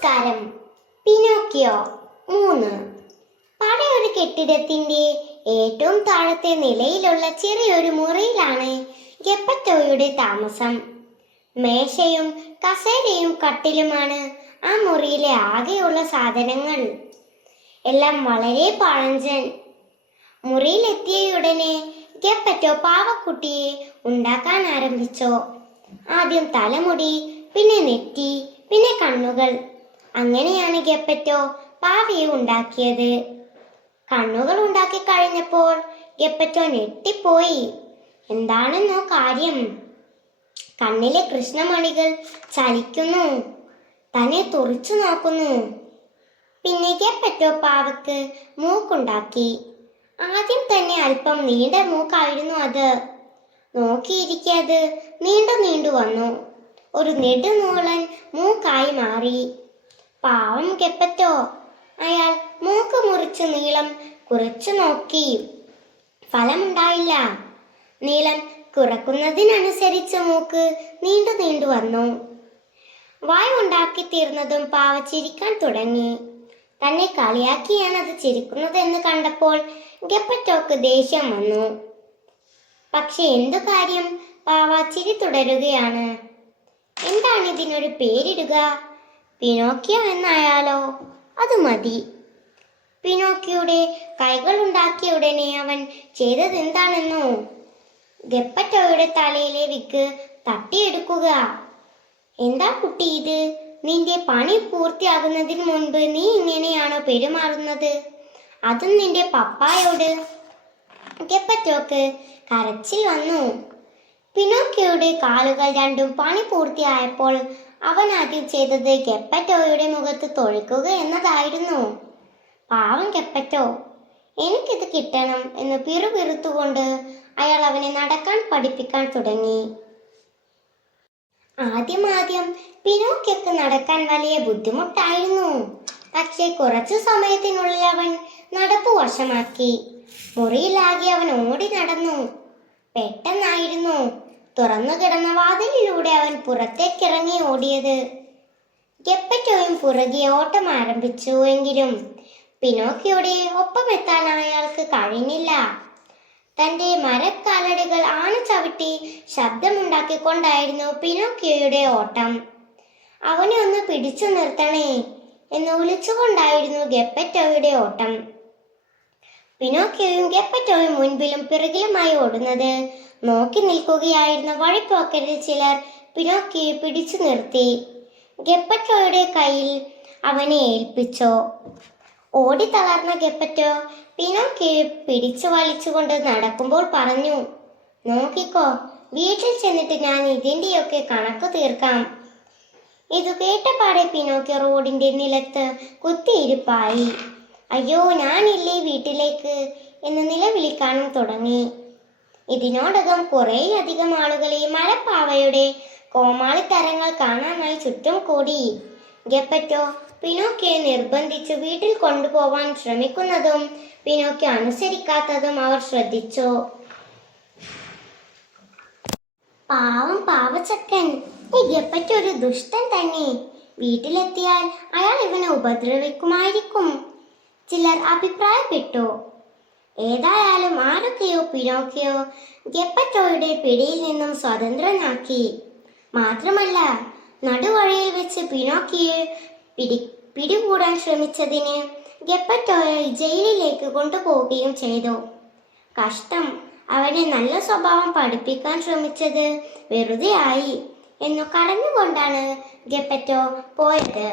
നമസ്കാരം. പിനോക്കിയോ 3. പഴയൊരു കെട്ടിടത്തിന്റെ ഏറ്റവും താഴത്തെ നിലയിലുള്ള ചെറിയൊരു മുറിയിലാണ് ഗെപ്പറ്റോയുടെ താമസം. മേശയും കസേരയും കട്ടിലുമാണ് ആ മുറിയിലെ ആകെയുള്ള സാധനങ്ങൾ. എല്ലാം വളരെ പഴഞ്ചൻ. മുറിയിലെത്തിയയുടനെ ഗെപ്പറ്റോ പാവക്കുട്ടിയെ ഉണ്ടാക്കാൻ ആരംഭിച്ചു. ആദ്യം തലമുടി, പിന്നെ നെറ്റി, പിന്നെ കണ്ണുകൾ. അങ്ങനെയാണ് ഗെപ്പറ്റോ പാവയെ ഉണ്ടാക്കിയത്. കണ്ണുകൾ ഉണ്ടാക്കി കഴിഞ്ഞപ്പോൾ ഗെപ്പറ്റോ ഞെട്ടിപ്പോയി. എന്താണെന്നോ കാര്യം? കണ്ണിലെ കൃഷ്ണമണികൾ ചലിക്കുന്നു, തന്നെ തുറിച്ചു നോക്കുന്നു. പിന്നെ ഗെപ്പറ്റോ പാവക്ക് മൂക്കുണ്ടാക്കി. ആദ്യം തന്നെ അല്പം നീണ്ട മൂക്കായിരുന്നു അത്. നോക്കിയിരിക്കെ അത് നീണ്ടു വന്നു. ഒരു നെടുനീളൻ മൂക്കായി മാറി. പാവം ഗെപ്പറ്റോ. അയാൾ മൂക്ക് മുറിച്ച് നീളം കുറച്ചു നോക്കി. ഫലമുണ്ടായില്ല. നീളം കുറക്കുന്നതിനനുസരിച്ച് മൂക്ക് നീണ്ടു വന്നു. വായ ഉണ്ടാക്കി തീർന്നതും പാവ ചിരിക്കാൻ തുടങ്ങി. തന്നെ കളിയാക്കിയാണ് അത് ചിരിക്കുന്നത് എന്ന് കണ്ടപ്പോൾ ഗെപ്പറ്റോക്ക് ദേഷ്യം വന്നു. പക്ഷെ എന്തു കാര്യം, പാവ ചിരി തുടരുകയാണ്. എന്താണ് ഇതിനൊരു പേരിടുക? പിനോക്കിയോ എന്നായാലോ? അത് മതി. പിനോക്കിയുടെ കൈകൾ ഉണ്ടാക്കിയ ഉടനെ അവൻ ചെയ്തത് എന്താണെന്നോ? ഗെപ്പറ്റോയുടെ തലയിലെ വിക്ക് തട്ടിയെടുക്കുക. എന്താ കുട്ടി ഇത്? നിന്റെ പണി പൂർത്തിയാകുന്നതിന് മുൻപ് നീ ഇങ്ങനെയാണോ പെരുമാറുന്നത്? അതും നിന്റെ പപ്പായോട്? ഗെപ്പറ്റോക്ക് കരച്ചിൽ വന്നു. പിനോക്കിയോയുടെ കാലുകൾ രണ്ടും പണി പൂർത്തിയായപ്പോൾ അവൻ ആദ്യം ചെയ്തത് ഗെപ്പറ്റോയുടെ മുഖത്ത് തൊഴിക്കുക എന്നതായിരുന്നു. പാവം ഗെപ്പറ്റോ. എനിക്കിത് കിട്ടണം എന്ന് പിറുപിറുത്തുകൊണ്ട് അയാൾ അവനെ നടക്കാൻ പഠിപ്പിക്കാൻ തുടങ്ങി. ആദ്യം പിനോക്കിയോക്ക് നടക്കാൻ വലിയ ബുദ്ധിമുട്ടായിരുന്നു. പക്ഷേ കുറച്ചു സമയത്തിനുള്ളിൽ അവൻ നടപ്പ് വശമാക്കി. മുറിയിലാകെ അവൻ ഓടി നടന്നു. പെട്ടെന്നായിരുന്നു തുറന്നു കിടന്ന വാതിലിലൂടെ അവൻ പുറത്തേക്കിറങ്ങി ഓടിയത്. ഗെപ്പറ്റോയും പുറകെ ഓട്ടം ആരംഭിച്ചു. എങ്കിലും പിനോക്കിയോടെ ഒപ്പമെത്താൻ അയാൾക്ക് കഴിഞ്ഞില്ല. തന്റെ മരക്കാലടികൾ ചവിട്ടി ശബ്ദമുണ്ടാക്കിക്കൊണ്ടായിരുന്നു പിനോക്കിയോയുടെ ഓട്ടം. അവനെ ഒന്ന് പിടിച്ചു നിർത്തണേ എന്ന് വിളിച്ചുകൊണ്ടായിരുന്നു ഗെപ്പറ്റോയുടെ ഓട്ടം. പിനോക്കിയോയും ഗെപ്പറ്റോയും മുൻപിലും പിറകിലുമായി ഓടുന്നത് നോക്കി നിൽക്കുകയായിരുന്ന വഴിപ്പോക്കരിൽ ചിലർ പിനോക്കിയെ പിടിച്ചു നിർത്തി. ഗെപ്പറ്റോയുടെ കയ്യിൽ അവനെ ഏൽപ്പിച്ചു. ഓടി തളർന്ന ഗെപ്പറ്റോ പിനോക്കിയെ പിടിച്ചു വലിച്ചുകൊണ്ട് നടക്കുമ്പോൾ പറഞ്ഞു, നോക്കിക്കോ, വീട്ടിൽ ചെന്നിട്ട് ഞാൻ ഇതിന്റെയൊക്കെ കണക്ക് തീർക്കാം. ഇത് കേട്ടപാടെ പിനോക്കിയോ റോഡിന്റെ നിലത്ത് കുത്തിയിരിപ്പായി. അയ്യോ, ഞാനില്ലേ വീട്ടിലേക്ക് എന്ന് നിലവിളിക്കാനും തുടങ്ങി. ഇതിനോടകം കുറേയധികം ആളുകളെ മരപ്പാവയുടെ കോമാളിത്തരങ്ങൾ കാണാനായി ചുറ്റും കൂടി. ഗെപ്പറ്റോ പിനോക്കിയെ നിർബന്ധിച്ചു വീട്ടിൽ കൊണ്ടുപോവാൻ ശ്രമിക്കുന്നതും പിനോക്കിയോ അനുസരിക്കാത്തതും അവർ ശ്രദ്ധിച്ചു. പാവം പാവച്ചക്കൻ, ഈ ഗെപ്പറ്റോ ഒരു ദുഷ്ടൻ തന്നെ. വീട്ടിലെത്തിയാൽ അയാൾ ഇവനെ ഉപദ്രവിക്കുമായിരിക്കും, ചിലർ അഭിപ്രായപ്പെട്ടു. ഏതായാലും ആരൊക്കെയോ പിനോക്കിയോ ഗെപ്പറ്റോയുടെ പിടിയിൽ നിന്നും സ്വതന്ത്രനാക്കി. മാത്രമല്ല, നടുവഴിയിൽ വെച്ച് പിനോക്കിയെ പിടികൂടാൻ ശ്രമിച്ചതിന് ഗെപ്പറ്റോയെ ജയിലിലേക്ക് കൊണ്ടുപോവുകയും ചെയ്തു. കഷ്ടം, അവനെ നല്ല സ്വഭാവം പഠിപ്പിക്കാൻ ശ്രമിച്ചത് വെറുതെ ആയി എന്നു കരഞ്ഞുകൊണ്ടാണ് ഗെപ്പറ്റോ പോയത്.